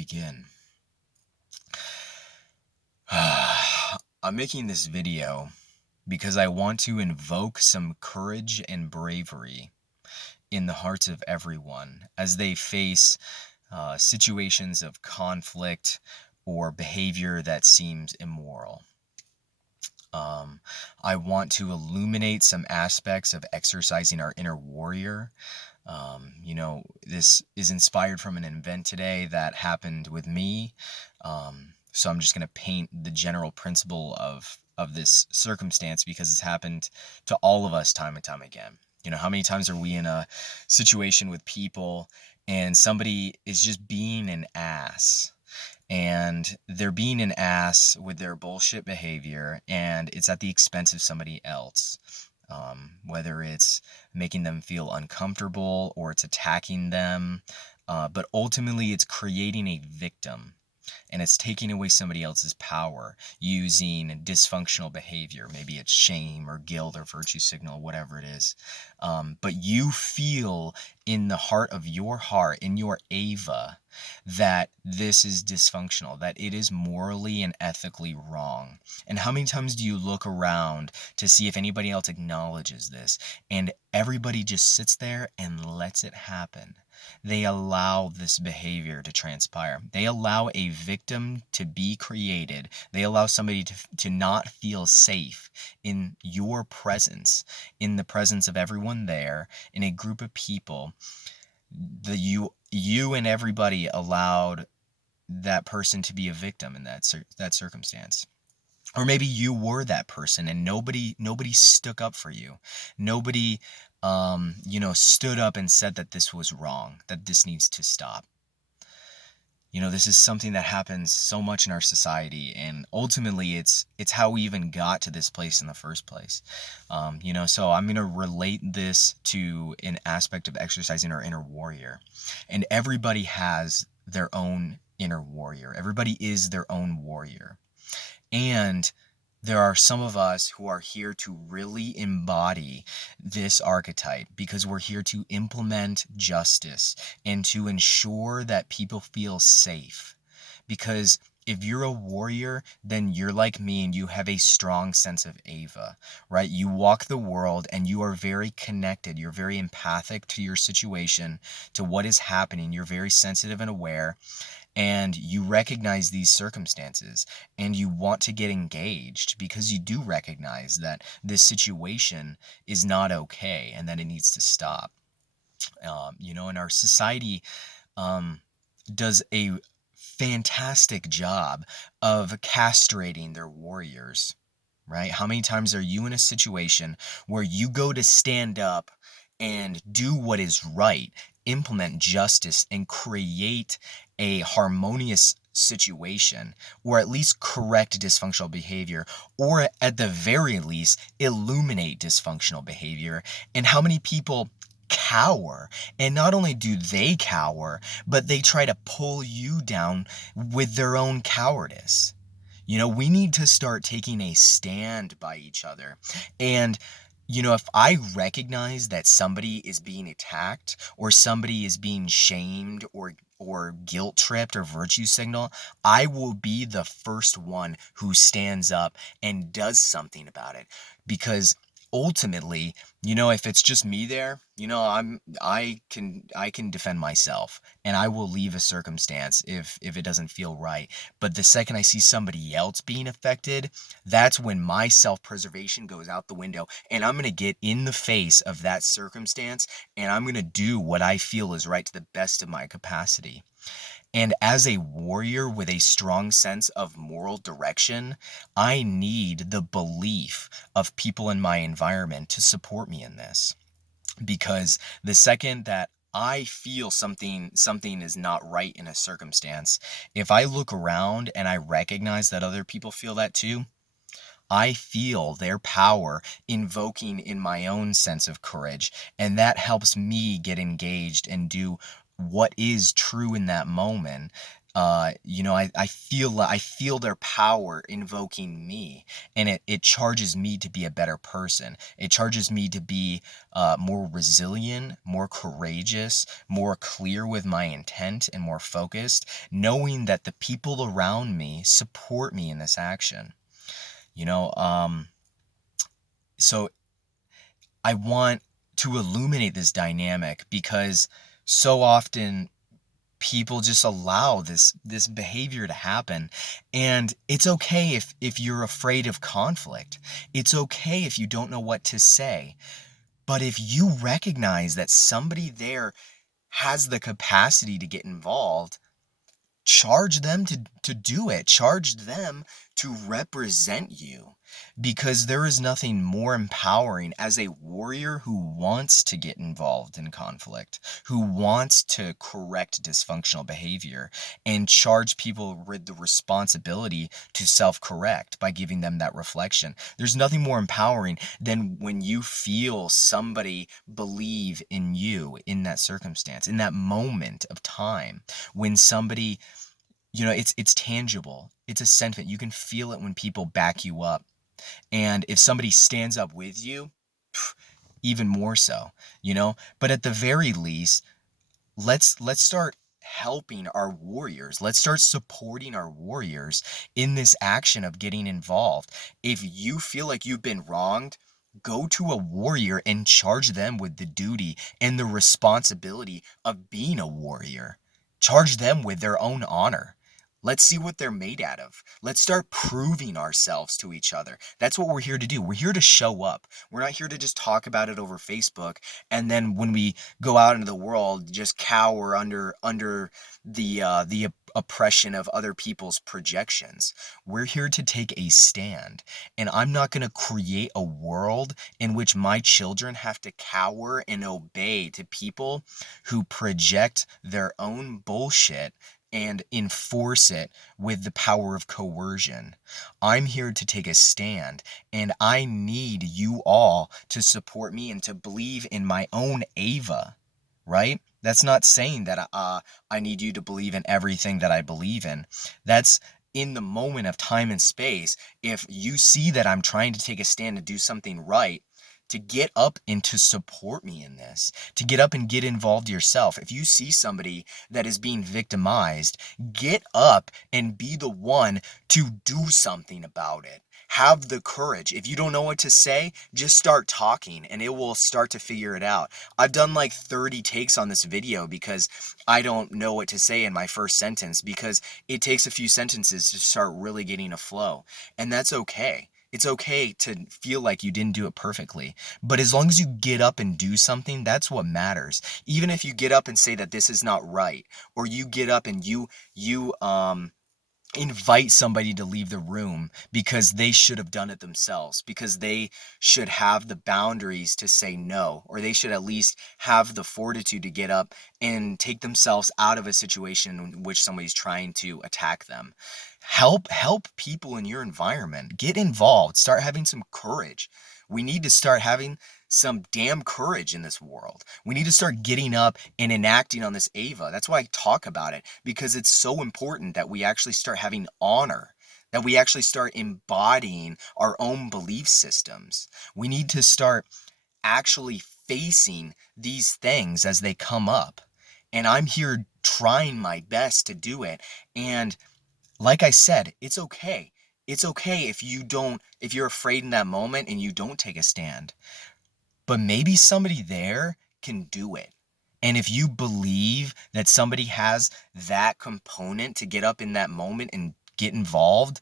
begin? I'm making this video because I want to invoke some courage and bravery in the hearts of everyone as they face situations of conflict or behavior that seems immoral. Um, I want to illuminate some aspects of exercising our inner warrior. This is inspired from an event today that happened with me. So I'm just going to paint the general principle of this circumstance because it's happened to all of us time and time again. How many times are we in a situation with people and somebody is just being an ass? And they're being an ass with their bullshit behavior, and it's at the expense of somebody else. Whether it's making them feel uncomfortable or it's attacking them, but ultimately it's creating a victim and it's taking away somebody else's power using dysfunctional behavior. Maybe it's shame or guilt or virtue signal, whatever it is. But you feel in the heart of your heart, in your Ava, that this is dysfunctional, that it is morally and ethically wrong. And how many times do you look around to see if anybody else acknowledges this? And everybody just sits there and lets it happen. They allow this behavior to transpire. They allow a victim to be created. They allow somebody to not feel safe in your presence, in the presence of everyone there, in a group of people. You and everybody allowed that person to be a victim in that circumstance. Or maybe you were that person and nobody stuck up for you. Nobody stood up and said that this was wrong, that this needs to stop. This is something that happens so much in our society, and ultimately it's how we even got to this place in the first place. So I'm going to relate this to an aspect of exercising our inner warrior. And everybody has their own inner warrior. Everybody is their own warrior. And there are some of us who are here to really embody this archetype because we're here to implement justice and to ensure that people feel safe. Because if you're a warrior, then you're like me and you have a strong sense of Ava, right? You walk the world and you are very connected. You're very empathic to your situation, to what is happening. You're very sensitive and aware. And you recognize these circumstances and you want to get engaged because you do recognize that this situation is not okay and that it needs to stop. And our society does a fantastic job of castrating their warriors, right? How many times are you in a situation where you go to stand up and do what is right, implement justice, and create a harmonious situation, or at least correct dysfunctional behavior, or at the very least illuminate dysfunctional behavior? And how many people cower? And not only do they cower, but they try to pull you down with their own cowardice. We need to start taking a stand by each other. And if I recognize that somebody is being attacked or somebody is being shamed or guilt tripped or virtue signal, I will be the first one who stands up and does something about it. Because ultimately, if it's just me there, I can defend myself and I will leave a circumstance if it doesn't feel right. But the second I see somebody else being affected, that's when my self-preservation goes out the window, and I'm going to get in the face of that circumstance and I'm going to do what I feel is right to the best of my capacity. And as a warrior with a strong sense of moral direction, I need the belief of people in my environment to support me in this. Because the second that I feel something is not right in a circumstance, if I look around and I recognize that other people feel that too, I feel their power invoking in my own sense of courage, and that helps me get engaged and do what is true in that moment, I feel their power invoking me, and it charges me to be a better person. It charges me to be more resilient, more courageous, more clear with my intent, and more focused, knowing that the people around me support me in this action. You know, so I want to illuminate this dynamic because so often people just allow this behavior to happen, and it's okay if you're afraid of conflict. It's okay if you don't know what to say. But if you recognize that somebody there has the capacity to get involved, charge them to do it. Charge them to represent you, because there is nothing more empowering as a warrior who wants to get involved in conflict, who wants to correct dysfunctional behavior, and charge people with the responsibility to self-correct by giving them that reflection. There's nothing more empowering than when you feel somebody believe in you in that circumstance, in that moment of time, when somebody, it's tangible. It's a sentiment. You can feel it when people back you up. And if somebody stands up with you, even more so, But at the very least, let's start helping our warriors. Let's start supporting our warriors in this action of getting involved. If you feel like you've been wronged, go to a warrior and charge them with the duty and the responsibility of being a warrior. Charge them with their own honor. Let's see what they're made out of. Let's start proving ourselves to each other. That's what we're here to do. We're here to show up. We're not here to just talk about it over Facebook, and then when we go out into the world, just cower under the oppression of other people's projections. We're here to take a stand, and I'm not going to create a world in which my children have to cower and obey to people who project their own bullshit and enforce it with the power of coercion. I'm here to take a stand, and I need you all to support me and to believe in my own Ava, right? That's not saying that I need you to believe in everything that I believe in. That's in the moment of time and space. If you see that I'm trying to take a stand to do something right, to get up and to support me in this, to get up and get involved yourself. If you see somebody that is being victimized, get up and be the one to do something about it. Have the courage. If you don't know what to say, just start talking and it will start to figure it out. I've done like 30 takes on this video because I don't know what to say in my first sentence, because it takes a few sentences to start really getting a flow. And that's okay. It's okay to feel like you didn't do it perfectly. But as long as you get up and do something, that's what matters. Even if you get up and say that this is not right, or you get up and you invite somebody to leave the room because they should have done it themselves, because they should have the boundaries to say no, or they should at least have the fortitude to get up and take themselves out of a situation in which somebody's trying to attack them. Help people in your environment. Get involved. Start having some courage. We need to start having some damn courage in this world. We need to start getting up and enacting on this Ava. That's why I talk about it, because it's so important that we actually start having honor, that we actually start embodying our own belief systems. We need to start actually facing these things as they come up. And I'm here trying my best to do it. And like I said, it's okay. It's okay if you're afraid in that moment and you don't take a stand. But maybe somebody there can do it. And if you believe that somebody has that component to get up in that moment and get involved,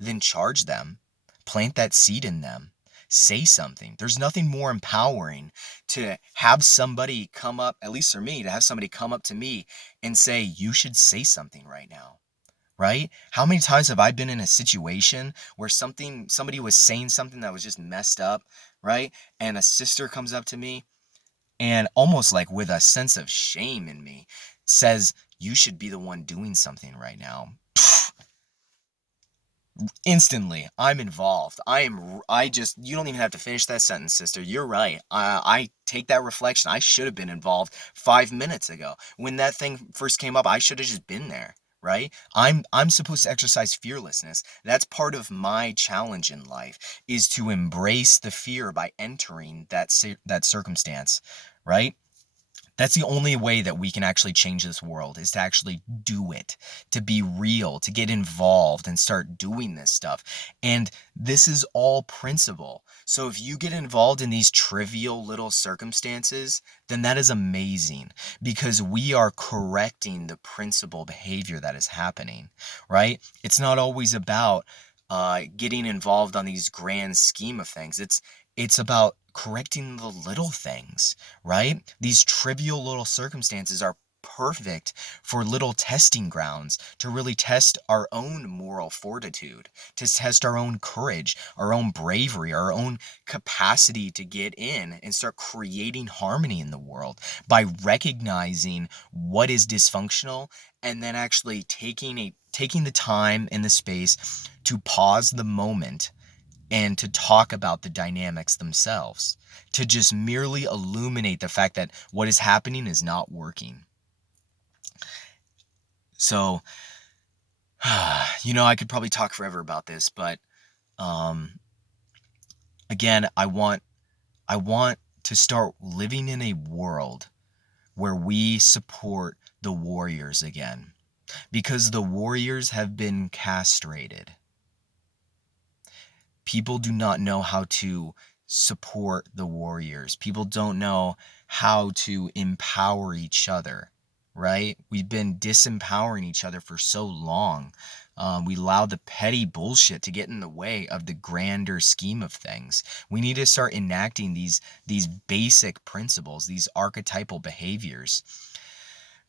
then charge them. Plant that seed in them. Say something. There's nothing more empowering to have somebody come up, at least for me, to have somebody come up to me and say, you should say something right now. Right? How many times have I been in a situation where somebody was saying something that was just messed up, right? And a sister comes up to me and almost like with a sense of shame in me says, you should be the one doing something right now. Instantly, I'm involved. You don't even have to finish that sentence, sister. You're right. I take that reflection. I should have been involved 5 minutes ago. When that thing first came up, I should have just been there. right? I'm supposed to exercise fearlessness. That's part of my challenge in life, is to embrace the fear by entering that circumstance, right? That's the only way that we can actually change this world, is to actually do it, to be real, to get involved and start doing this stuff. And this is all principle. So if you get involved in these trivial little circumstances, then that is amazing, because we are correcting the principal behavior that is happening, right? It's not always about getting involved on these grand scheme of things. It's about correcting the little things, right? These trivial little circumstances are perfect for little testing grounds to really test our own moral fortitude, to test our own courage, our own bravery, our own capacity to get in and start creating harmony in the world by recognizing what is dysfunctional, and then actually taking the time and the space to pause the moment and to talk about the dynamics themselves, to just merely illuminate the fact that what is happening is not working. So, I could probably talk forever about this, but again, I want to start living in a world where we support the warriors again, because the warriors have been castrated. People do not know how to support the warriors. People don't know how to empower each other, right? We've been disempowering each other for so long. We allow the petty bullshit to get in the way of the grander scheme of things. We need to start enacting these basic principles, these archetypal behaviors.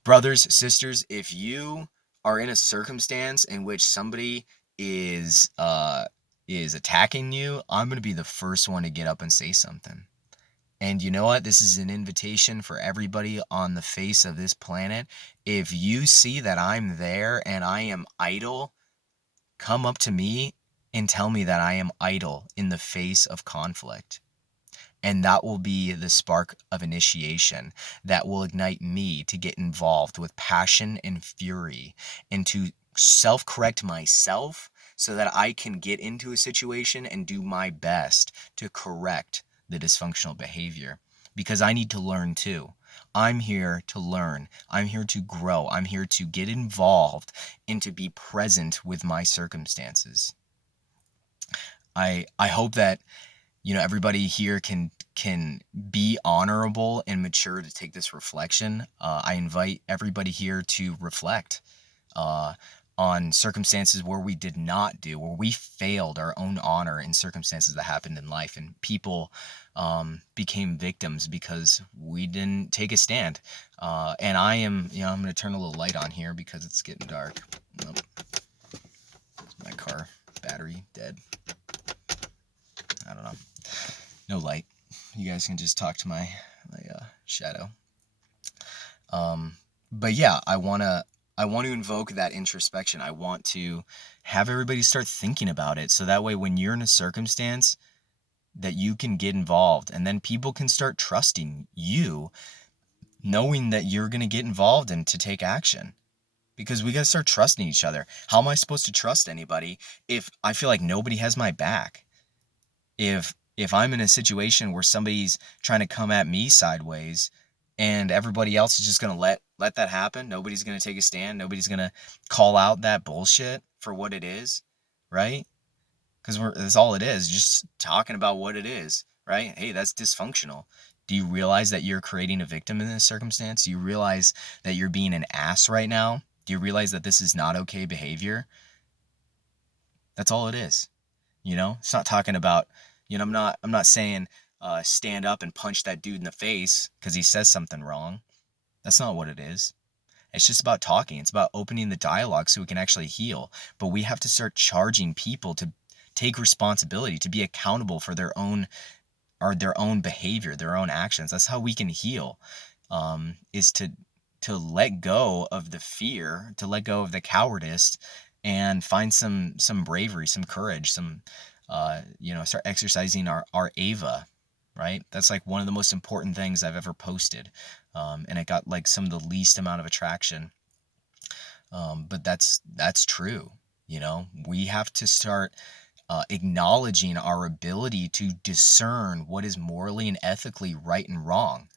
Brothers, sisters, if you are in a circumstance in which somebody is attacking you, I'm going to be the first one to get up and say something. And you know what? This is an invitation for everybody on the face of this planet. If you see that I'm there and I am idle, come up to me and tell me that I am idle in the face of conflict. And that will be the spark of initiation that will ignite me to get involved with passion and fury, and to self-correct myself so that I can get into a situation and do my best to correct the dysfunctional behavior. Because I need to learn too. I'm here to learn. I'm here to grow. I'm here to get involved and to be present with my circumstances. I hope that everybody here can be honorable and mature to take this reflection. I invite everybody here to reflect on circumstances where we did not do, where we failed our own honor in circumstances that happened in life, and people became victims because we didn't take a stand. And I'm going to turn a little light on here because it's getting dark. Nope. My car battery dead. I don't know. No light. You guys can just talk to my shadow. But yeah, I want to invoke that introspection. I want to have everybody start thinking about it, so that way when you're in a circumstance that you can get involved, and then people can start trusting you, knowing that you're going to get involved and to take action. Because we got to start trusting each other. How am I supposed to trust anybody if I feel like nobody has my back? If I'm in a situation where somebody's trying to come at me sideways and everybody else is just going to let that happen, nobody's going to take a stand, nobody's going to call out that bullshit for what it is, right? Because that's all it is, just talking about what it is, right? Hey, that's dysfunctional. Do you realize that you're creating a victim in this circumstance? Do you realize that you're being an ass right now? Do you realize that this is not okay behavior? That's all it is. It's not talking about, I'm not saying stand up and punch that dude in the face because he says something wrong. That's not what it is. It's just about talking. It's about opening the dialogue so we can actually heal. But we have to start charging people to take responsibility, to be accountable for their own behavior, their own actions. That's how we can heal. Is to let go of the fear, to let go of the cowardice, and find some bravery, some courage, start exercising our Ava, right? That's like one of the most important things I've ever posted. And it got like some of the least amount of attraction. But that's true. We have to start acknowledging our ability to discern what is morally and ethically right and wrong.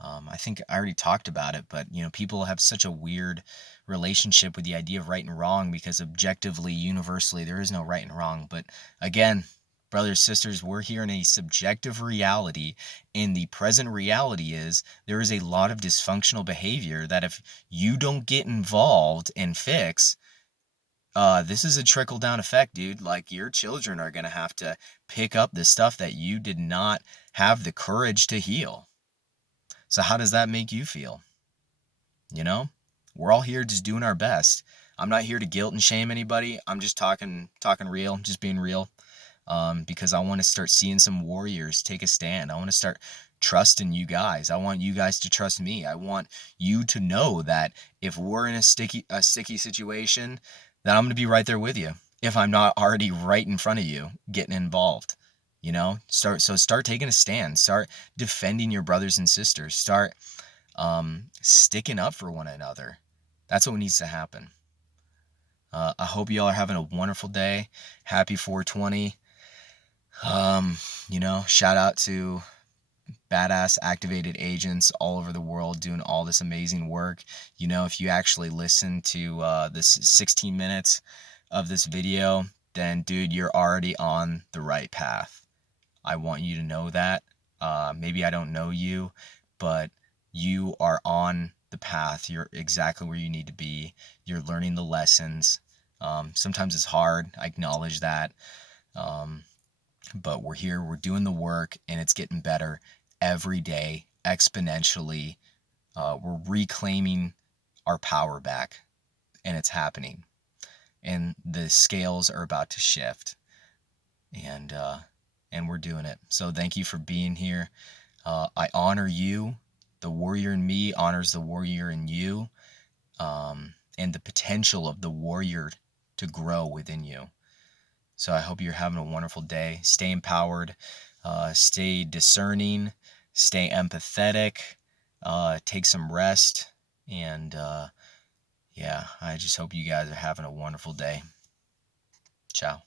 I think I already talked about it, but people have such a weird relationship with the idea of right and wrong because objectively, universally, there is no right and wrong. But again, brothers, sisters, we're here in a subjective reality, and the present reality is there is a lot of dysfunctional behavior that if you don't get involved and fix, this is a trickle down effect, dude. Like your children are gonna have to pick up the stuff that you did not have the courage to heal. So how does that make you feel? You know, we're all here just doing our best. I'm not here to guilt and shame anybody. I'm just talking real, just being real. Because I want to start seeing some warriors take a stand. I want to start trusting you guys. I want you guys to trust me. I want you to know that if we're in a sticky situation, that I'm going to be right there with you. If I'm not already right in front of you, getting involved. Start taking a stand. Start defending your brothers and sisters. Start sticking up for one another. That's what needs to happen. I hope you all are having a wonderful day. Happy 420. Shout out to badass activated agents all over the world doing all this amazing work. If you actually listen to this 16 minutes of this video, then dude, you're already on the right path. I want you to know that. Maybe I don't know you, but you are on the path. You're exactly where you need to be. You're learning the lessons. Sometimes it's hard. I acknowledge that. But we're here, we're doing the work, and it's getting better every day, exponentially. We're reclaiming our power back, and it's happening. And the scales are about to shift. And we're doing it. So thank you for being here. I honor you. The warrior in me honors the warrior in you, and the potential of the warrior to grow within you. So I hope you're having a wonderful day. Stay empowered, stay discerning, stay empathetic, take some rest, and yeah, I just hope you guys are having a wonderful day. Ciao.